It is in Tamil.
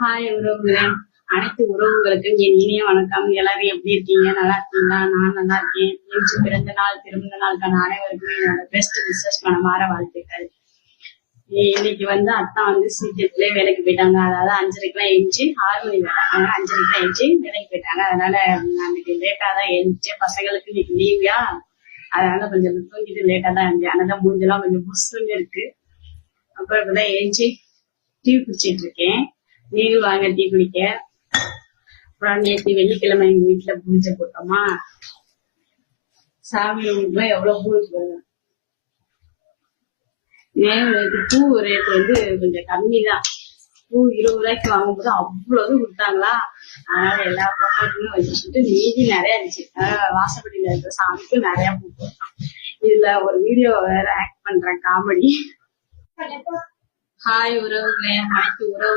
ஹாய் உறவுகளே, அனைத்து உறவுகளுக்கும் என் இனிய வணக்கம். எல்லாரும் எப்படி இருக்கீங்க? நல்லா இருக்கீங்களா? நான் நல்லா இருக்கேன். இன்று பிறந்த நாள் திருமண நாளுக்கான அனைவருக்கும் என்னோட பெஸ்ட் விஷஸ் மனமாற வாழ்த்துக்கள். இன்னைக்கு அத்தா சீக்கிரத்திலே வேலைக்கு போயிட்டாங்க. அதாவது 5:30 எழுந்துச்சு, 6 மணி வேலை, அதனால 5:30 எழுந்துச்சு வேலைக்கு போயிட்டாங்க. அதனால நான் இன்னைக்கு லேட்டா தான் எழுந்துச்சு. பசங்களுக்கு இன்னைக்கு லீவ்யா, அதனால கொஞ்சம் தூங்கிட்டு லேட்டா தான் இருந்தேன். அதனால மூஞ்செல்லாம் கொஞ்சம் புஷ்ன்னு இருக்கு. அப்புறம் இப்பதான் எழுந்துச்சு டீ குடிச்சிட்டு இருக்கேன். நீங்களும் வாங்க டீ குடிக்க. அப்புறம் நேற்று வெள்ளிக்கிழமை எங்க வீட்டுல பூஜை போட்டோமா, சாமி ரூம்ல எவ்வளவு பூ இருக்கு. பூ ரேட் கொஞ்சம் கம்மி தான். பூ 20 ரூபாய்க்கு வாங்கும்போது அவ்வளவு கொடுத்தாங்களா, அதனால எல்லா போட்டோமே வச்சுட்டு மீதி நிறைய இருந்துச்சு. வாசப்படியில இருக்கிற சாமிக்கு நிறைய பூ போட்டோம். இதுல ஒரு வீடியோ வேற ஆக்ட் பண்றேன், காமெடி. ஹாய் உறவுகளே, அனைத்து உறவு